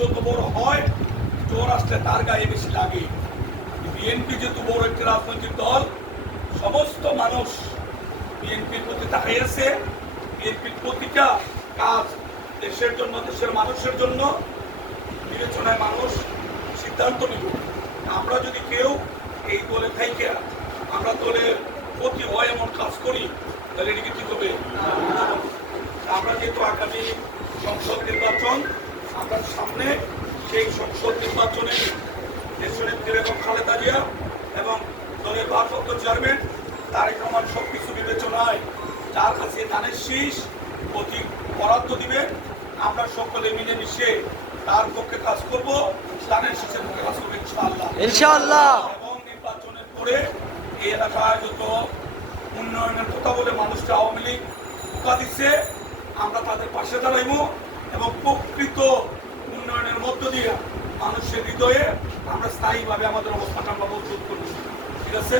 যত বড় হয় চোর আসলে তার গায়ে বেশি লাগে। বিএনপি যেহেতু বড় একটি রাজনৈতিক দল, সমস্ত মানুষ বিএনপির প্রতি তাকিয়ে আছে। বিএনপির প্রতিটা কাজ দেশের জন্য, দেশের মানুষের জন্য বিবেচনায় মানুষ সিদ্ধান্ত নিব। আমরা যদি কেউ এই দলে থাইকে আমরা দলের প্রতি হয় এমন কাজ করি, তাহলে এটিকে ঠিক হবে। আমরা যেহেতু আগামী সংসদ নির্বাচন আমরা সামনে, সেই সংসদ নির্বাচনে দেশনেত্রী বেগম খালেদা জিয়া এবং দলের ভারপ্রাপ্ত চেয়ারম্যান তারেক রহমান সবকিছু বিবেচনায় যার কাছে ধানের শীষ অধিক বরাদ্দ দিবে, আমরা সকলে মিলেমিশে তার পক্ষে কাজ করব, ধানের শীষের পক্ষে কাজ করবো ইনশাআল্লাহ। এবং নির্বাচনের পরে এই এলাকায় যত উন্নয়নের কথা বলে মানুষকে আওয়ামী লীগ ধোঁকা দিচ্ছে, আমরা তাদের পাশে দাঁড়াইব এবং প্রকৃত উন্নয়নের মধ্য দিয়ে মানুষের হৃদয়ে আমরা স্থায়ীভাবে আমাদের অবস্থাটা আমরা মজবুত করব। ঠিক আছে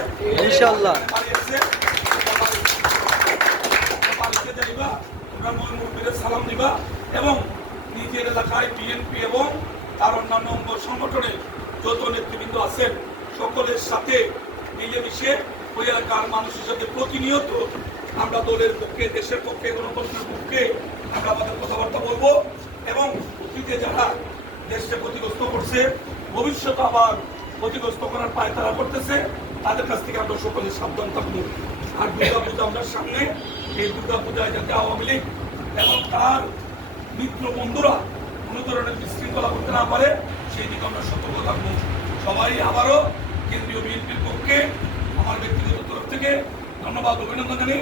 ইনশাআল্লাহ। বাড়িতে যাইবা, তোমরা মুরব্বীদের সালাম দিবা এবং নিজের এলাকায় বিএনপি এবং তার অন্যান্য অঙ্গ সংগঠনের যত নেতৃবৃন্দ আছেন সকলের সাথে মিলেমিশে ওই এলাকার মানুষের সাথে প্রতিনিয়ত আমরা দলের পক্ষে, দেশের পক্ষে, গণতন্ত্রের পক্ষে আমরা আমাদের কথাবার্তা বলবো এবং অতীতে যারা দেশকে ক্ষতিগ্রস্ত করছে, ভবিষ্যৎ আবার ক্ষতিগ্রস্ত করার পায় তারা করতেছে, তাদের কাছ থেকে আমরা সকলে সাবধান থাকবো। আর দুর্গা পূজা আমরা সামনে, এই দুর্গা পূজায় যাতে আওয়ামী লীগ এবং তার মিত্র বন্ধুরা কোনো ধরনের বিশৃঙ্খলা করতে না পারে সেই দিকে আমরা সতর্ক থাকবো। সবাই আবারও কেন্দ্রীয় বিএনপির পক্ষে আমার ব্যক্তিগত তরফ থেকে ধন্যবাদ, অভিনন্দন জানাই।